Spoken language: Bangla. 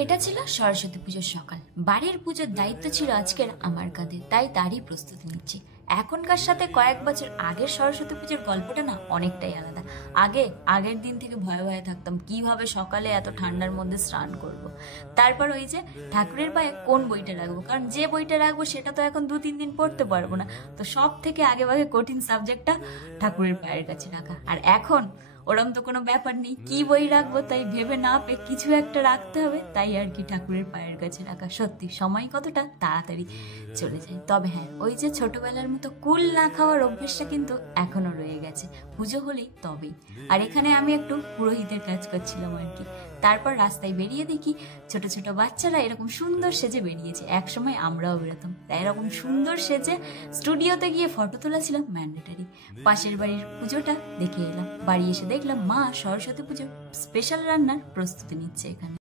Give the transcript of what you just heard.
এটা ছিল সরস্বতী পুজোর সকাল। বাড়ির পুজোর দায়িত্ব ছিল আজকের আমার কাঁধে, তাই তারই প্রস্তুতি নিচ্ছি। এখনকার সাথে কয়েক বছর আগের সরস্বতী পুজোর গল্পটা না অনেকটাই আলাদা। আগের দিন থেকে ভয়ে ভয়ে থাকতাম কিভাবে সকালে এত ঠান্ডার মধ্যে স্নান করব। তারপর ওই যে ঠাকুরের পায়ে কোন বইটা রাখবো, কারণ যে বইটা রাখবো সেটা তো এখন 2-3 দিন পড়তে পারবো না। তো সব থেকে আগে ভাগে কঠিন সাবজেক্টটা ঠাকুরের পায়ের কাছে রাখা। আর এখন ওরম তো কোনো ব্যাপার নেই, কি বই রাখবো তাই ভেবে না পেয়ে কিছু একটা রাখতে হবে, তাই আর কি ঠাকুরের পায়ের কাছে রাখা। সত্যি সময় কতটা তাড়াতাড়ি চলে যায়। তবে হ্যাঁ, ওই যে ছোটবেলার মতো কুল না খাওয়ার অভ্যেসটা কিন্তু এখনো রয়ে গেছে, পুজো হলেই তবেই। আর এখানে আমি একটু পুরোহিতের কাজ করছিলাম আর কি। তারপর রাস্তায় বেরিয়ে দেখি ছোট ছোট বাচ্চারা এরকম সুন্দর সেজে বেরিয়েছে। একসময় আমরাও বেরোতাম, তাই এরকম সুন্দর সেজে স্টুডিওতে গিয়ে ফটো তোলা ছিল ম্যান্ডেটারি। পাশের বাড়ির পুজোটা দেখে এলাম, বাড়ি এসে দেখলাম মা সরস্বতী পুজোর স্পেশাল রান্নার প্রস্তুতি নিচ্ছে এখানে।